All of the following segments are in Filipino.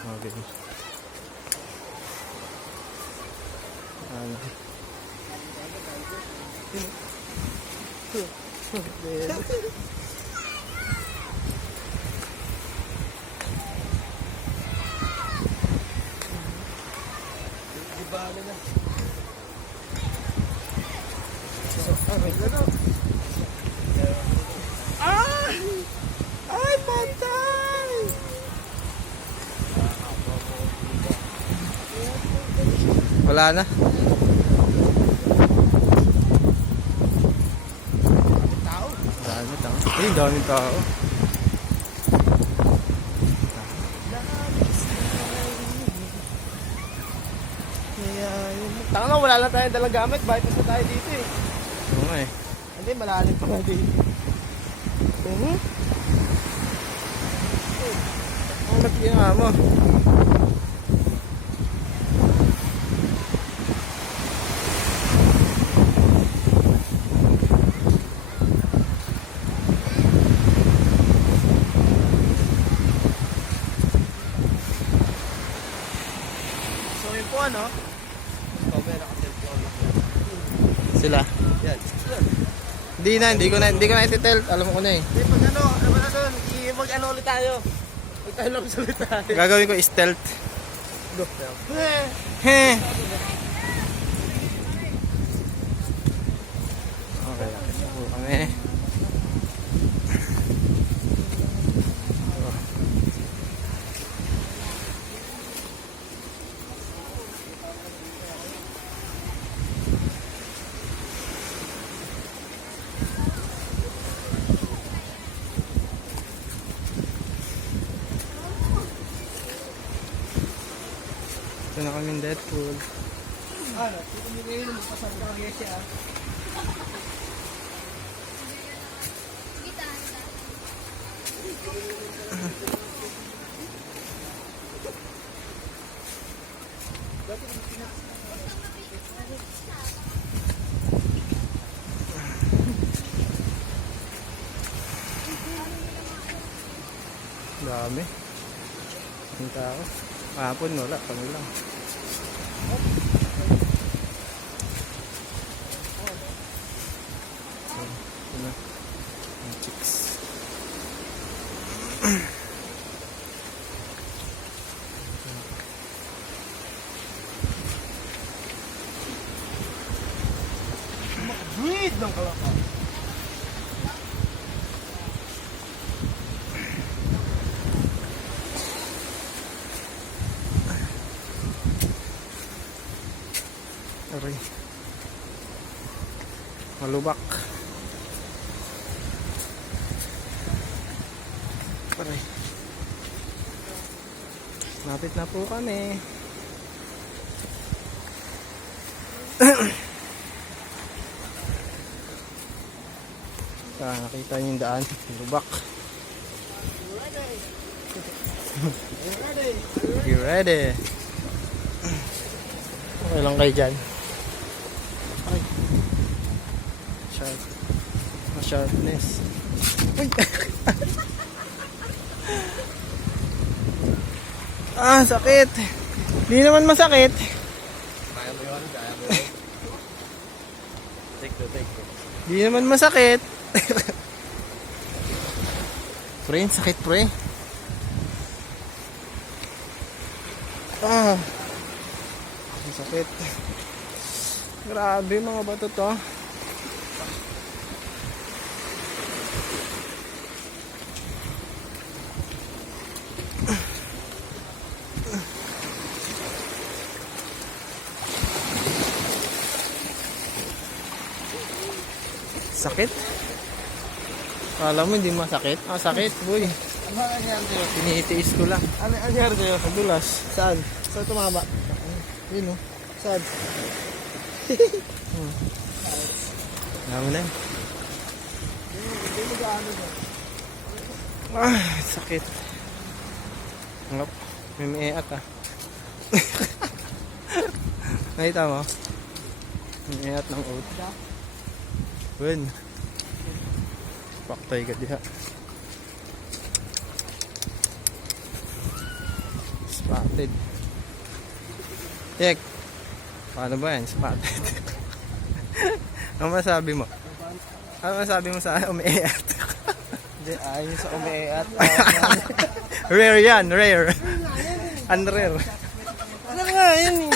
Okay. Ano? Ibalo na. Ay! Ay, patay! Wala na. Tao. Dami tao. Ay, daming tao. Tanga na, wala lang tayong dalang gamit. Bakit na tayo dito eh. Oo nga eh. Hindi, malalim pa nga dito. Ang matiyan nga mo. So yun po ano. Cover ako cellphone. Sila. Yan. Hindi ko na ititel. Alam ko na eh. Hindi, pag ano na doon, mag-ano ulit tayo. Huwag tayo lang ulit tayo. Gagawin ko stealth. Go. Heh. Okay, ako kami. Ito na kaming Deadpool. Ano, dito mo kayo magpasal ka kaya siya. Dami. Ang tao. Kahapon wala, kami lang. Ito na. Ang chicks. Breed ng kalakal. Aray. Malubak. Aray. Lapit na po kami. Nakita niyo yung daan. Lubak. You ready? Okay lang kayo dyan. Ay. Sharp. Sharpness. Uy. Sakit. Di naman masakit. Kaya mo yun, kaya mo yun. Take two. Di naman masakit. Pre, sakit pre. Ang sakit. Grabe mga bato to. Sakit? Kala mo hindi masakit? Sakit boy. Ano nangyari sa'yo? Tinitiis ko lang. Ano nangyari sa'yo? Madulas. Saan? Saan tumama? Yun o. Saan? Alam mo na. Hindi mo gaano dyan. Sakit. Ngap. May meat Nakita mo? May meat ng oat. Yun. Paktay ka diha. Spotted. Check. Paano ba yan? Spotted. Ano masabi mo? Ano masabi mo sa umiiyak? Hindi, ayun sa umiiat. Rare yan, rare. Unrare. Ano nga, yan eh.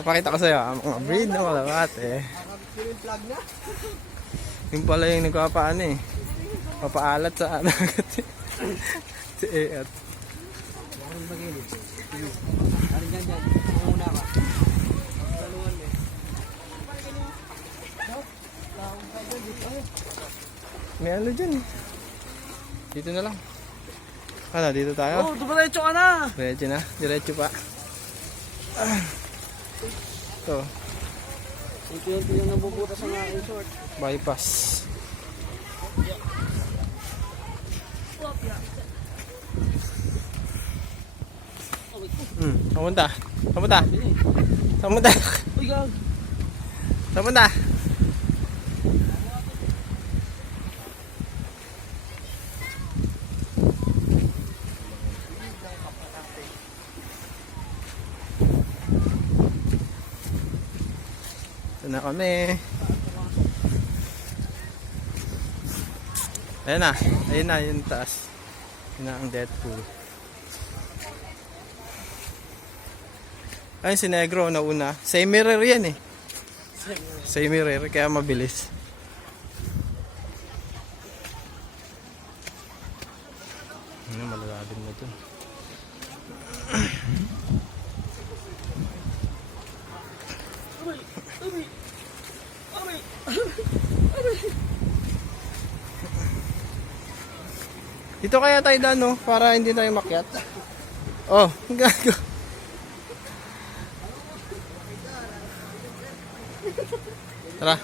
Papakita ko sa'yo ang mga breed na kalapate. Yung plug na? Yung pala yung nagpapaano eh. Papaalat sa ano. Si Eat. Bakit magilid? Ano dyan dyan? Muna ka. Saluhan eh. May ano dyan eh. Dito na lang. Ano, dito tayo? Oh, dumiretso ka na! Diretso na. Diretso pa. Ah. Ito. Ito yung nabubutas ang aking short. Bypass. Saan punta? Saan punta? Saan punta? Uy, gag! Saan punta? Ito na kami. Ayan na. Ayun na yung taas. Yun na ang Deadpool. Ayun si Negro na una. Semi-rare yan eh. Semi-rare kaya mabilis. Ano malalalim na ito. Dito kaya tayo daan, no? Para hindi tayo makyat. Oh, gago. Tara.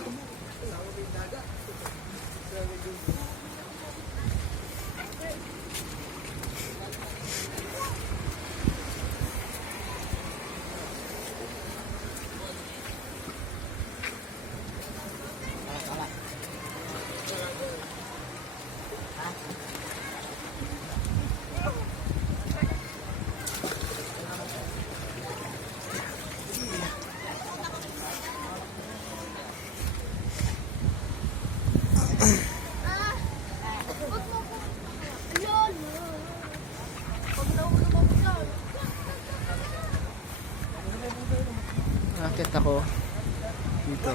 Akit ako dito.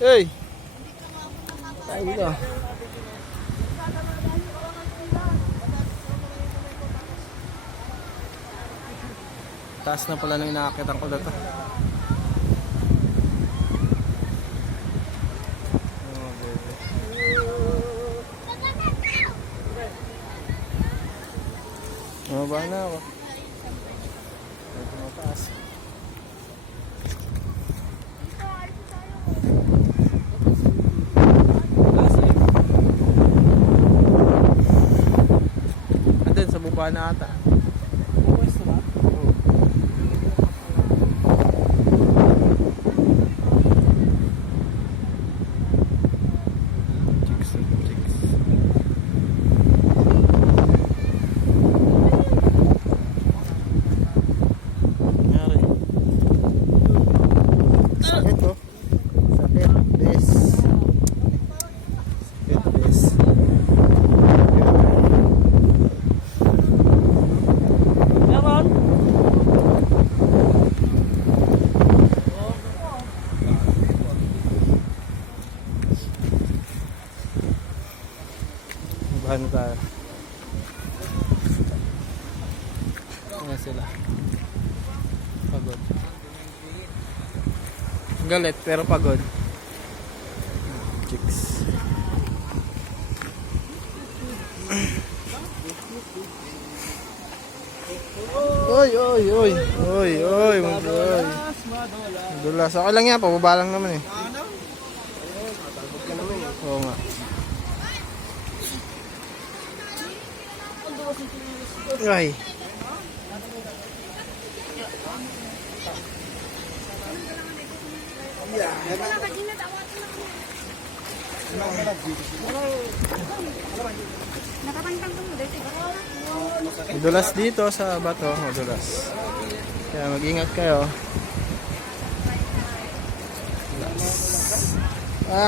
Hey! Tayo dito. Taas na pala nung inaakitan ko dito. Mababa na ako. Ito mataas. Andun sa baba na ata. Bukas na ba? Chicks. Nangyari. Sakit oh. Sakit. Bes. Sakit bes. Meron? Bahan tayo. Ayan sila. Pagod. Galit pero pagod. Chicks. Oy, oy, oy. Oy, oy, oy. Dulas. Okay lang yan, pababa lang naman eh. Oo nga. Ay. Madulas dito sa bato, madulas. Kaya mag-ingat kayo.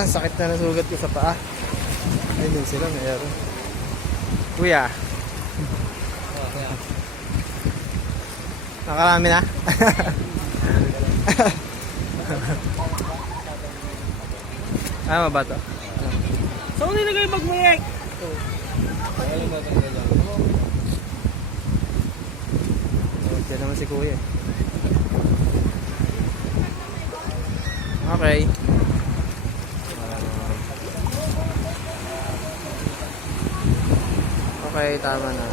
Sakit na nasugat ko sa paa. Ayun din sila, mayroon. Kuya. Nakarami na? Mabato. Saan nilagay bag mo yan? Diyan naman si kuya. Okay. Okay, tama na.